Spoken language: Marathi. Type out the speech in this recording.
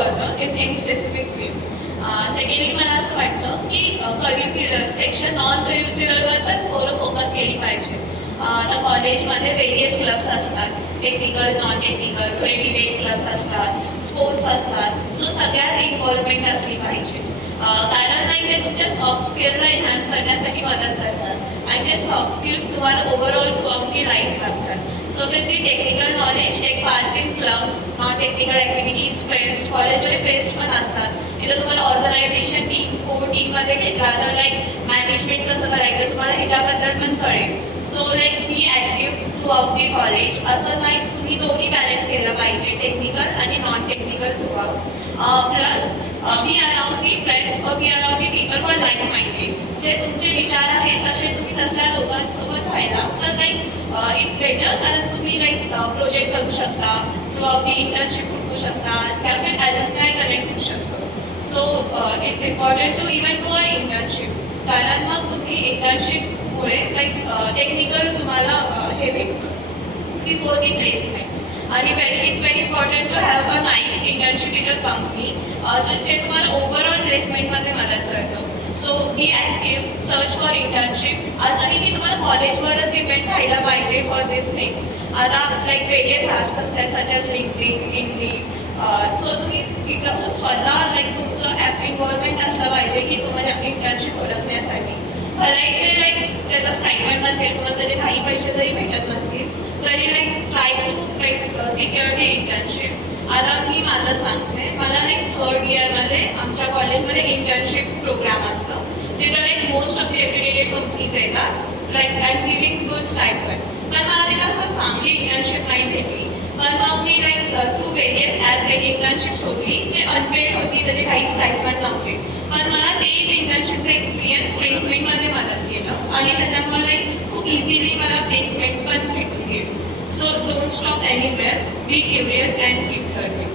Further in any specific field. Secondly मला असं वाटतं की करिक्युलरपेक्षा नॉन करिक्युलरवर पण थोडं फोकस केली पाहिजे. आता कॉलेजमध्ये वेरियस क्लब्स असतात, टेक्निकल नॉन टेक्निकल, थोडे डिबेट क्लब्स असतात, स्पोर्ट्स असतात. सो सगळ्यात इन्व्हॉल्वमेंट असली पाहिजे. कारण नाही ते तुमच्या सॉफ्ट स्किलला एन्हान्स करण्यासाठी मदत करतात आणि ते सॉफ्ट स्किल्स तुम्हाला ओव्हरऑल थ्रूआउट दी लाईफ लागतात. So with the technical knowledge take parts in clubs, technical activities, fest, कॉलेजमध्ये फेस्ट पण असतात. तिथं तुम्हाला ऑर्गनायझेशन टीम, कोर टीममध्ये घेतला तर लाईक मॅनेजमेंट कसं करायचं तुम्हाला ह्याच्याबद्दल पण कळेल. So like be active throughout the college. असं नाही, तुम्ही दोन्ही बॅलन्स केलं पाहिजे, टेक्निकल आणि non technical throughout. Plus be around the friends और be around the people for like minded. जे तुमचे विचार आहेत तसे तुम्ही तसल्या लोकांसोबत राहिला तर लाईक इट्स बेटर. कारण तुम्ही लाईक प्रोजेक्ट करू शकता, थ्रूआउट दी इंटर्नशिप करू शकता, त्यामुळे ॲल्युमनाय कनेक्ट होऊ शकतो. So it's important to even do a internship. कारण मग तुम्ही इंटर्नशिपमुळे लाईक टेक्निकल तुम्हाला हे भेटतं बिफोर दी प्लेसमेंट्स. आणि it's very important to have a nice internship in a company जे तुम्हाला ओव्हरऑल प्लेसमेंटमध्ये मदत करतो. So be active, search for internship. असं नाही की तुम्हाला कॉलेजवरच डिपेंड राहायला पाहिजे फॉर दिस थिंग्स. आता लाईक वेरियस ॲप्स असतात such as LinkedIn, Indeed. So तुम्ही तिथं स्वतः लाईक तुमचं ॲप इन्व्हॉल्वमेंट असलं पाहिजे की तुम्हाला इंटर्नशिप ओळखण्यासाठी. भले ते लाईक त्याचा स्टायपंड नसेल, तुम्हाला त्याचे काही पैसे जरी भेटत नसतील तरी like try to like secure the internship. आता मी माझं सांगते, मला लाईक थर्ड इयरमध्ये आमच्या कॉलेजमध्ये इंटर्नशिप प्रोग्राम असतं जिथं like most of the reputed companies येतात like I am giving good stipend. पण मला तिथं असं चांगली इंटर्नशिप नाही भेटली. पण मग मी लाईक थ्रू वेरियस ॲप्स एक इंटर्नशिप शोधली जे अनपेड होती, त्याचे काही स्टायपंड नव्हते. पण मला तेच इंटर्नशिपचं एक्सपिरियन्स प्लेसमेंटमध्ये मदत केलं आणि त्याच्यामुळे लाईक खूप इझिली मला प्लेसमेंट पण भेटून गेली. So don't stop anywhere, be curious and keep learning.